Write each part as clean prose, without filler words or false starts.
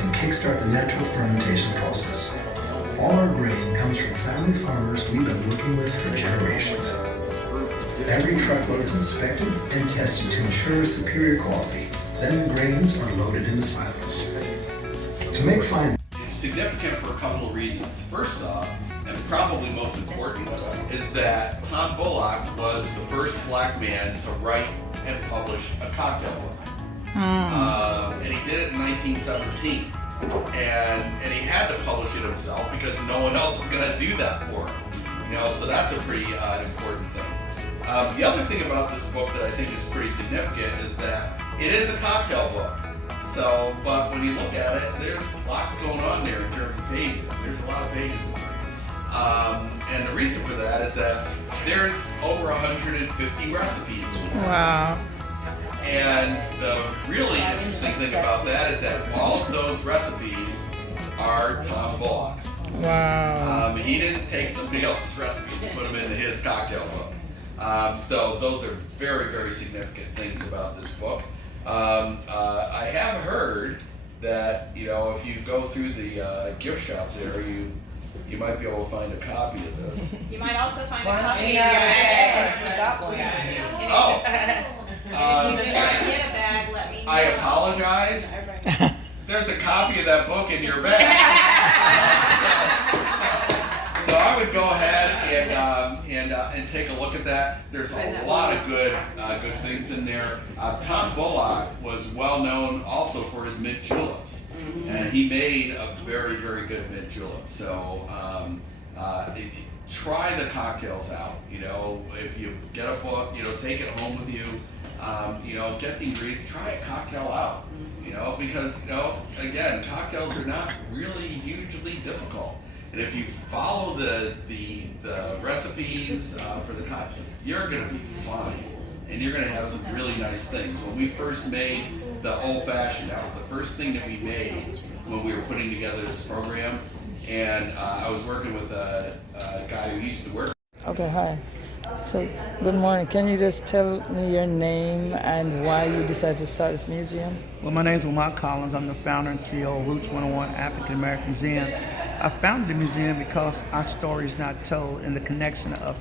can kickstart the natural fermentation process. All our grain comes from family farmers we've been working with for generations. Every truckload is inspected and tested to ensure superior quality. Then the grains are loaded into silos. To make fine. It's significant for a couple of reasons. First off, and probably most important, is that Tom Bullock was the first black man to write and publish a cocktail book. And he did it in 1917. And he had to publish it himself because no one else is going to do that for him. So that's a pretty important thing. The other thing about this book that I think is pretty significant is that it is a cocktail book. So, but when you look at it, there's lots going on there in terms of pages. There's a lot of pages in there. And the reason for that is that there's over 150 recipes. Wow. And the really interesting thing about that is that all of those recipes are Tom Bullock's. Wow. He didn't take somebody else's recipes and put them into his cocktail book. So those are very, very significant things about this book. I have heard that, if you go through the gift shop there, you might be able to find a copy of this. You might also find a copy. Oh. If you want to get a bag, let me know. I apologize. There's a copy of that book in your bag. So I would go ahead and take a look at that. There's a lot of good things in there. Tom Bullock was well known also for his mint juleps, and he made a very, very good mint julep. So try the cocktails out. If you get a book, take it home with you. Get the ingredients, try a cocktail out. Because again, cocktails are not really hugely difficult. And if you follow the recipes for the cocktail, you're going to be fine. And you're going to have some really nice things. When we first made the old fashioned, that was the first thing that we made when we were putting together this program. And I was working with a guy who used to work. Okay, hi. So, good morning. Can you just tell me your name and why you decided to start this museum? Well, my name is Lamont Collins. I'm the founder and CEO of Roots 101 African American Museum. I founded the museum because our story is not told, and the connection of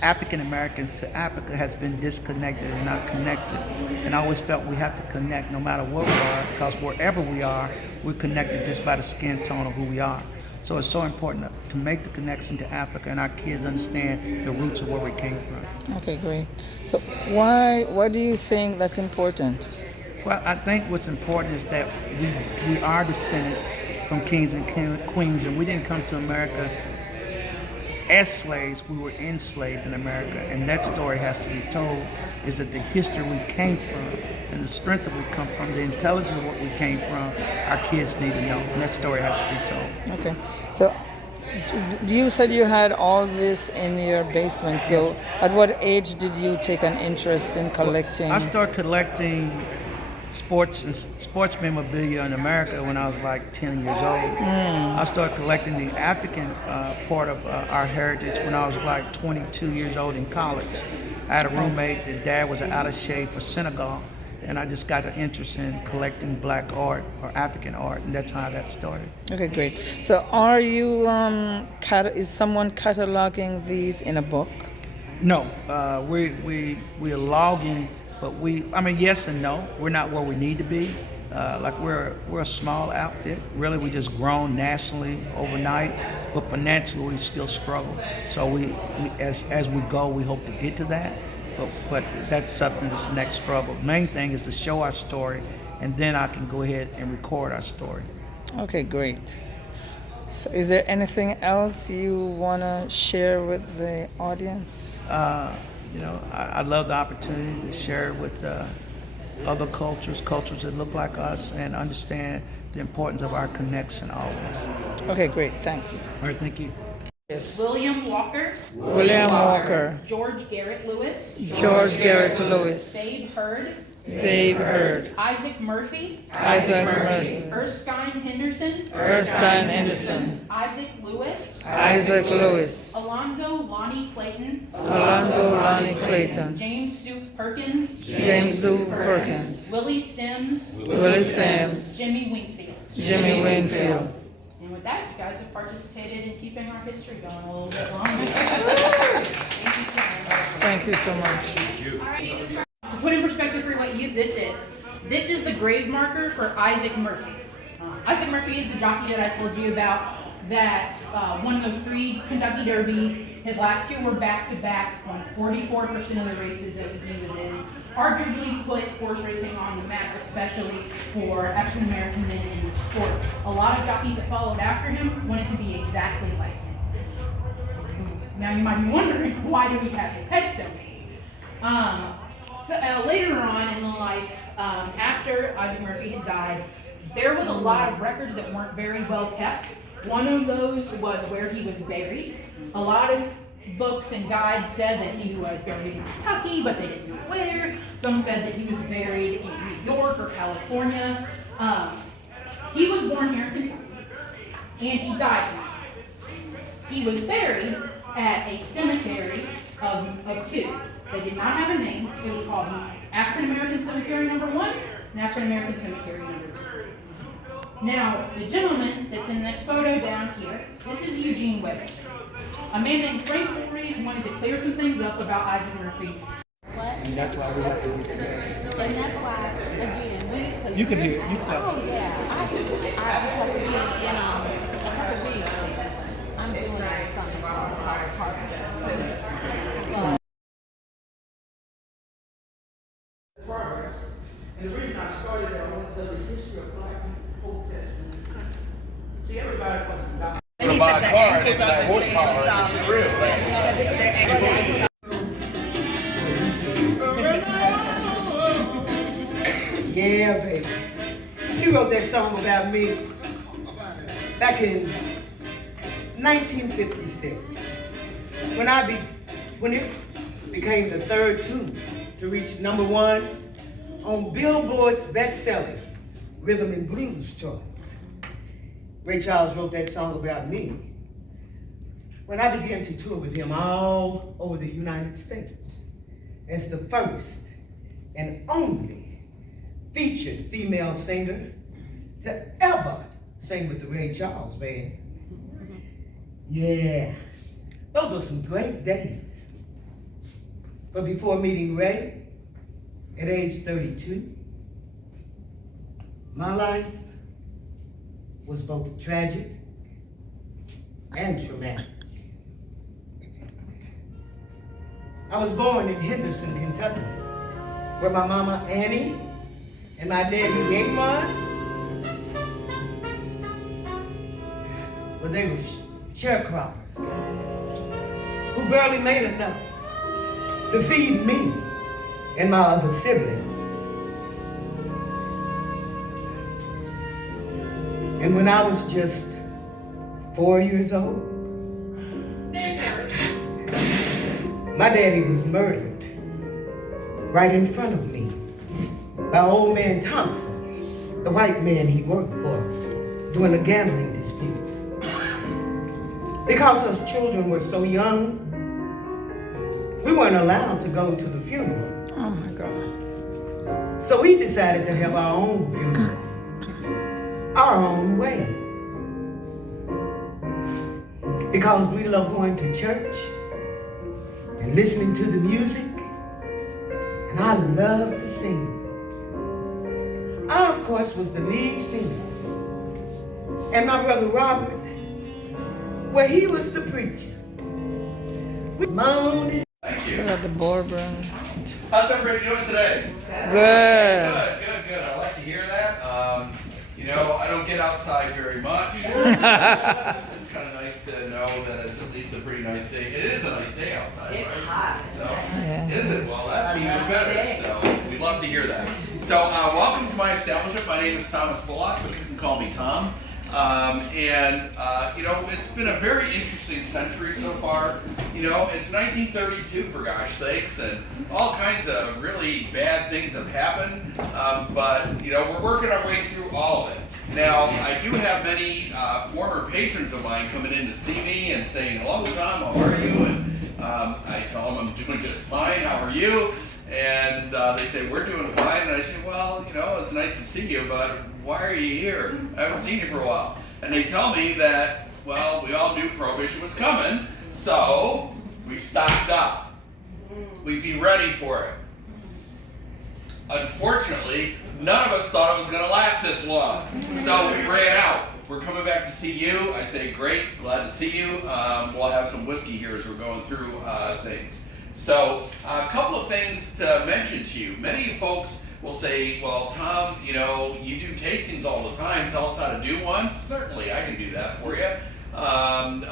African Americans to Africa has been disconnected and not connected. And I always felt we have to connect no matter what we are, because wherever we are, we're connected just by the skin tone of who we are. So it's so important to make the connection to Africa, and our kids understand the roots of where we came from. Okay, great. So why do you think that's important? Well, I think what's important is that we are descendants from kings and queens, and we didn't come to America as slaves. We were enslaved in America, and that story has to be told, is that the history we came from and the strength that we come from, the intelligence of what we came from, our kids need to know, and that story has to be told. Okay, so you said you had all this in your basement, so Yes. At what age did you take an interest in collecting? I started collecting sports memorabilia in America when I was like 10 years old. I started collecting the African part of our heritage when I was like 22 years old in college. I had a roommate, his dad was out of shape for Senegal, and I just got an interest in collecting black art or African art, and that's how I got started. Okay, great. So are you, is someone cataloging these in a book? No, we are logging, but yes and no. We're not where we need to be. We're a small outfit. Really, we just grown nationally overnight, but financially we still struggle. So we as we go, we hope to get to that. But that's something that's the next struggle. The main thing is to show our story, and then I can go ahead and record our story. Okay, great. So is there anything else you want to share with the audience? I love the opportunity to share with other cultures that look like us, and understand the importance of our connection always. Okay, great. Thanks. All right, thank you. Yes. William Walker. William Walker. George Garrett Lewis. George Garrett Lewis. Dave Hurd. Dave Hurd. Isaac Murphy. Isaac Murphy. Erskine Henderson. Erskine Henderson. Isaac Lewis. Isaac Lewis. Alonzo Lonnie Clayton. Alonzo Lonnie Clayton. James Sue Perkins. James Sue Perkins. Willie Sims. Willie Sims. Jimmy Wingfield. Jimmy Winfield. And with that, you guys have participated in keeping our history going a little bit longer. Thank you so much. To put in perspective for what this is the grave marker for Isaac Murphy. Isaac Murphy is the jockey that I told you about that won those 3 Kentucky Derbies. His last 2 were back-to-back, won 44% of the races that he was in. Arguably put horse racing on the map, especially for African American men in the sport. A lot of jockeys that followed after him wanted to be exactly like him. Now you might be wondering, why do we have his head so big? Later on in life, after Isaac Murphy had died, there was a lot of records that weren't very well kept. One of those was where he was buried. A lot of books and guides said that he was buried in Kentucky, but they didn't know where. Some said that he was buried in New York or California. He was born here in Kentucky, and he died here. He was buried at a cemetery of 2. They did not have a name. It was called African American Cemetery Number 1 and African American Cemetery Number 2. Now, the gentleman that's in this photo down here, this is Eugene Weber. A man named Frank Voorhees wanted to clear some things up about Isaac Murphy. And that's why we have to be together. And that's why, again, we... You can hear it. You can. Oh, yeah. Because in a couple of weeks, I'm doing something called Progress. And the reason I started that, I want to tell the history of black protests in this country. See, everybody wants to die. To buy a car and it's like horsepower and it's real. Yeah, baby. He wrote that song about me back in 1956 when it became the 3rd tune to reach #1 on Billboard's best-selling rhythm and blues charts. Ray Charles wrote that song about me when I began to tour with him all over the United States as the first and only featured female singer to ever sing with the Ray Charles Band. Yeah, those were some great days. But before meeting Ray, at age 32, my life was both tragic and traumatic. I was born in Henderson, Kentucky, where my mama Annie and my daddy Damon, well, they were sharecroppers who barely made enough to feed me and my other siblings. And when I was just 4 years old, my daddy was murdered right in front of me by old man Thompson, the white man he worked for, during a gambling dispute. Because us children were so young, we weren't allowed to go to the funeral. Oh my God. So we decided to have our own funeral, our own way. Because we love going to church and listening to the music, and I love to sing. I, of course, was the lead singer. And my brother Robert, well, he was the preacher. We moaned. Thank you. Look at the Bourbon. How's everybody doing today? Good. Good. I like to hear that. I don't get outside very much. It's kind of nice to know that it's at least a pretty nice day. It is a nice day outside, right? It's hot. So, is it? Well, that's even better. So, we love to hear that. So, welcome to my establishment. My name is Thomas Bullock, but you can call me Tom. It's been a very interesting century so far. It's 1932 for gosh sakes, and all kinds of really bad things have happened. But we're working our way through all of it. Now, I do have many former patrons of mine coming in to see me and saying, "Hello, Tom, how are you?" And I tell them I'm doing just fine. How are you? And they say, we're doing fine. And I say, well, you know, it's nice to see you, but why are you here? I haven't seen you for a while. And they tell me that, well, we all knew Prohibition was coming, so we stocked up. We'd be ready for it. Unfortunately, none of us thought it was going to last this long, so we ran out. We're coming back to see you. I say, great, glad to see you. We'll have some whiskey here as we're going through things. So, a couple of things to mention to you. Many of you folks will say, well, Tom, you know, you do tastings all the time. Tell us how to do one. Certainly, I can do that for you. And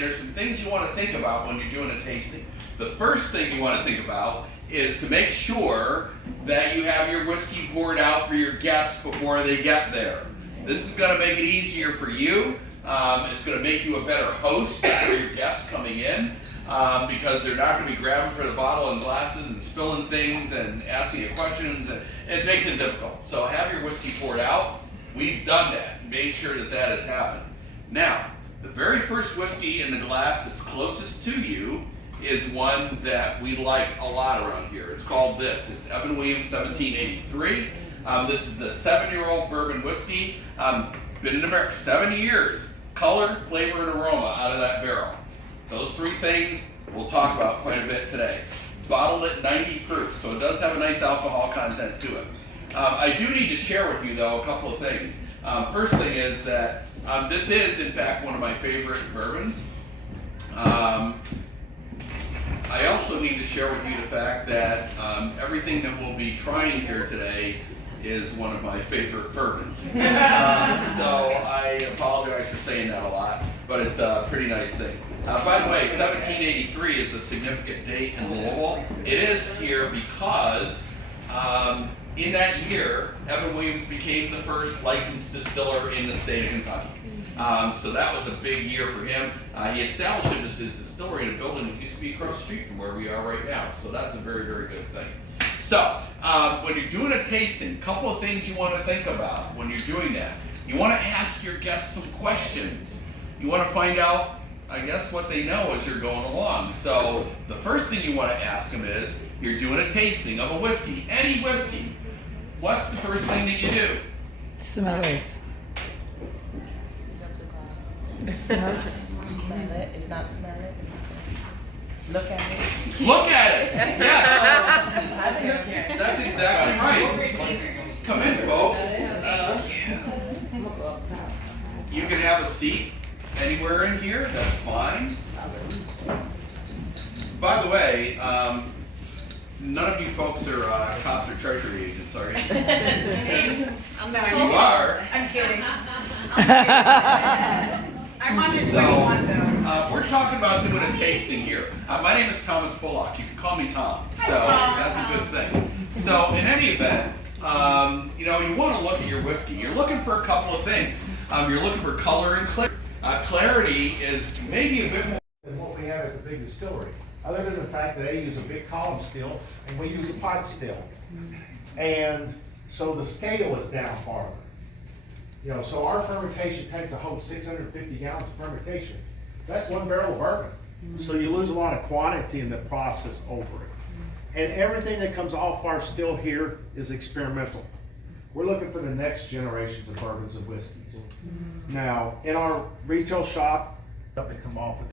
there's some things you want to think about when you're doing a tasting. The first thing you want to think about is to make sure that you have your whiskey poured out for your guests before they get there. This is going to make it easier for you. It's going to make you a better host for your guests coming in because they're not going to be grabbing for the bottle and glasses and spilling things and asking you questions. And it makes it difficult. So have your whiskey poured out. We've done that. Made sure that that has happened. Now, the very first whiskey in the glass that's closest to you is one that we like a lot around here. It's called this. It's Evan Williams 1783. This is a 7-year-old bourbon whiskey. Been in America 7 years. Color, flavor, and aroma out of that barrel. Those three things we'll talk about quite a bit today. Bottled at 90 proof, so it does have a nice alcohol content to it. I do need to share with you, though, a couple of things. First thing is that this is, in fact, one of my favorite bourbons. I also need to share with you the fact that everything that we'll be trying here today is one of my favorite bourbons. So I apologize for saying that a lot, but it's a pretty nice thing. By the way, 1783 is a significant date in Louisville. It is here because in that year, Evan Williams became the first licensed distiller in the state of Kentucky. So that was a big year for him. He established it as his distillery in a building that used to be across the street from where we are right now. So that's a very, very good thing. So when you're doing a tasting, a couple of things you want to think about when you're doing that. You want to ask your guests some questions. You want to find out, I guess, what they know as you're going along. So the first thing you want to ask them is, you're doing a tasting of a whiskey, any whiskey. What's the first thing that you do? Smell it. Smell it. It's not smell it. Look at it. Look at it. Yes. That's exactly right. Come in, folks. You can have a seat anywhere in here. That's fine. By the way, none of you folks are cops or treasury agents, are you? I'm not. You are. I'm kidding. I'm under 21 though. We're talking about doing a tasting here. My name is Thomas Bullock. You can call me Tom. So that's a good thing. So in any event, you know, you want to look at your whiskey. You're looking for a couple of things. You're looking for color and clarity. Clarity is maybe a bit more than what we have at the big distillery. Other than the fact that they use a big column still and we use a pot still. And so the scale is down farther. You know, so our fermentation takes a whole 650 gallons of fermentation. That's one barrel of bourbon. So you lose a lot of quantity in the process over it. And everything that comes off our still here is experimental. We're looking for the next generations of bourbons and whiskeys. Now, in our retail shop, stuff that come off with